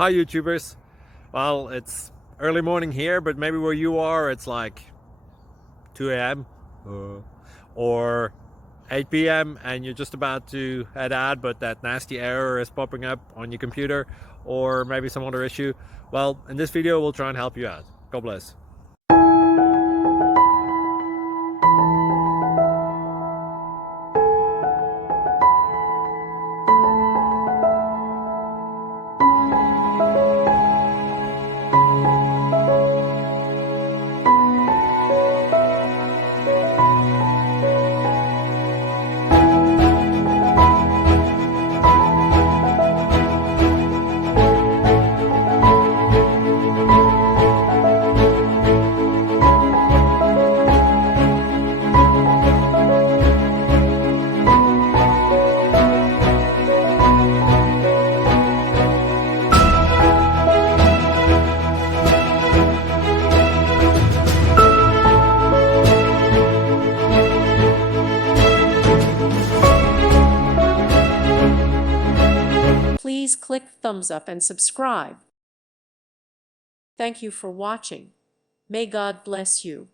Hi YouTubers. Well, it's early morning here, but maybe where you are it's like 2 a.m. or 8 p.m. and you're just about to head out, but that nasty error is popping up on your computer, or maybe some other issue. Well, in this video we'll try and help you out. God bless. Please click thumbs up and subscribe. Thank you for watching. May God bless you.